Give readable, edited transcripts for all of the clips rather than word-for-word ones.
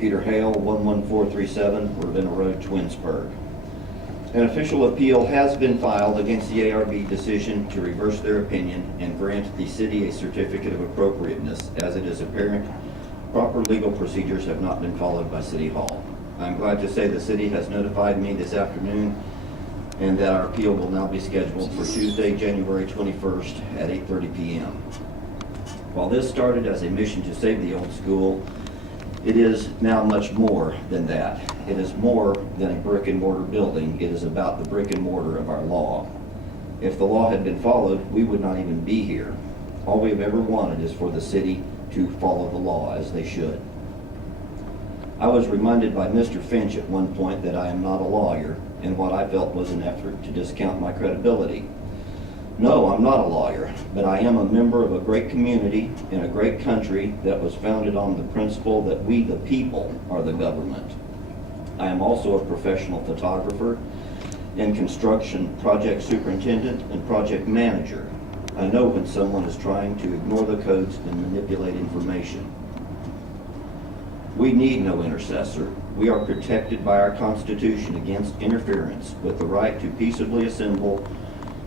Peter Hale, 11437 Ravenna Road, Twinsburg. An official appeal has been filed against the ARB decision to reverse their opinion and grant the city a certificate of appropriateness, as it is apparent proper legal procedures have not been followed by City Hall. I'm glad to say the city has notified me this afternoon and that our appeal will now be scheduled for Tuesday, January 21st at 8:30 p.m. While this started as a mission to save the old school, it is now much more than that. It is more than a brick and mortar building. It is about the brick and mortar of our law. If the law had been followed, we would not even be here. All we have ever wanted is for the city to follow the law as they should. I was reminded by Mr. Finch at one point that I am not a lawyer, in what I felt was an effort to discount my credibility. No, I'm not a lawyer, but I am a member of a great community in a great country that was founded on the principle that we, the people, are the government. I am also a professional photographer and construction project superintendent and project manager. I know when someone is trying to ignore the codes and manipulate information. We need no intercessor. We are protected by our Constitution against interference with the right to peaceably assemble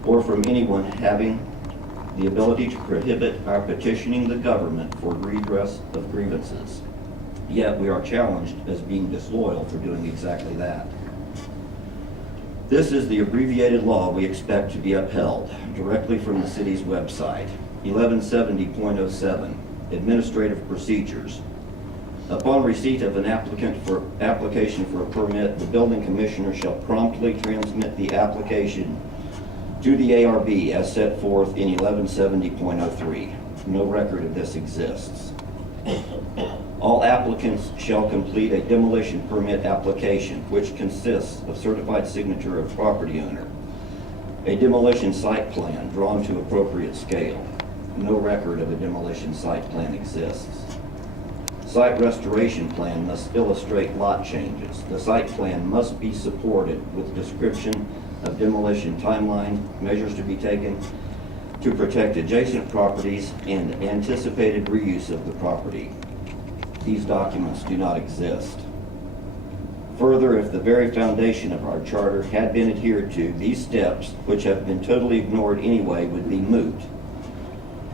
or from anyone having the ability to prohibit our petitioning the government for redress of grievances. Yet we are challenged as being disloyal for doing exactly that. This is the abbreviated law we expect to be upheld directly from the city's website. 1170.07, Administrative Procedures. Upon receipt of an application for a permit, the building commissioner shall promptly transmit the application to the ARB as set forth in 1170.03. No record of this exists. All applicants shall complete a demolition permit application, which consists of certified signature of property owner, a demolition site plan drawn to appropriate scale. No record of a demolition site plan exists. Site restoration plan must illustrate lot changes. The site plan must be supported with description of demolition timeline, measures to be taken to protect adjacent properties, and anticipated reuse of the property. These documents do not exist. Further, if the very foundation of our charter had been adhered to, these steps, which have been totally ignored anyway, would be moot.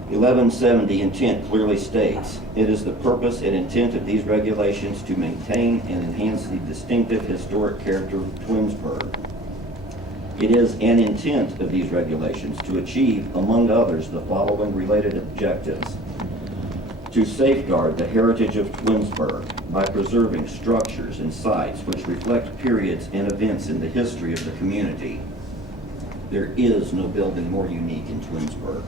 1170 intent clearly states, it is the purpose and intent of these regulations to maintain and enhance the distinctive historic character of Twinsburg. It is an intent of these regulations to achieve, among others, the following related objectives: to safeguard the heritage of Twinsburg by preserving structures and sites which reflect periods and events in the history of the community. There is no building more unique in Twinsburg.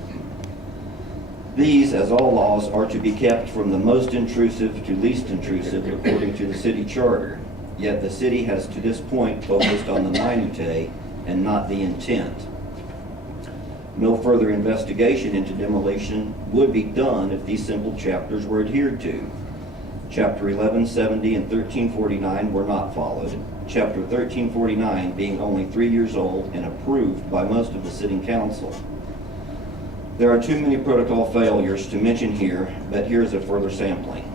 These, as all laws, are to be kept from the most intrusive to least intrusive according to the city charter. Yet the city has to this point focused on the minutiae and not the intent. No further investigation into demolition would be done if these simple chapters were adhered to. Chapter 1170 and 1349 were not followed. Chapter 1349 being only 3 years old and approved by most of the sitting council. There are too many protocol failures to mention here, but here's a further sampling.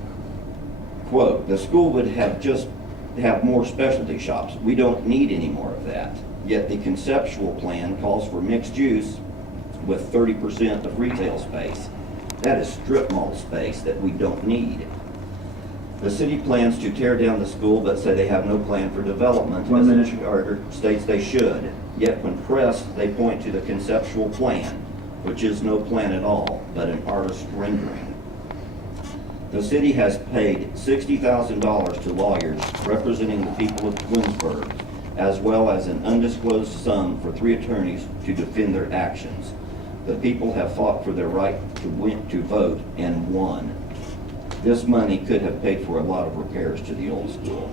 Quote, the school would have more specialty shops. We don't need any more of that. Yet the conceptual plan calls for mixed use with 30% of retail space. That is strip mall space that we don't need. The city plans to tear down the school but say they have no plan for development, as the charter states they should. Yet when pressed, they point to the conceptual plan, which is no plan at all, but an artist's rendering. The city has paid $60,000 to lawyers representing the people of Twinsburg, as well as an undisclosed sum for 3 attorneys to defend their actions. The people have fought for their right to vote and won. This money could have paid for a lot of repairs to the old school.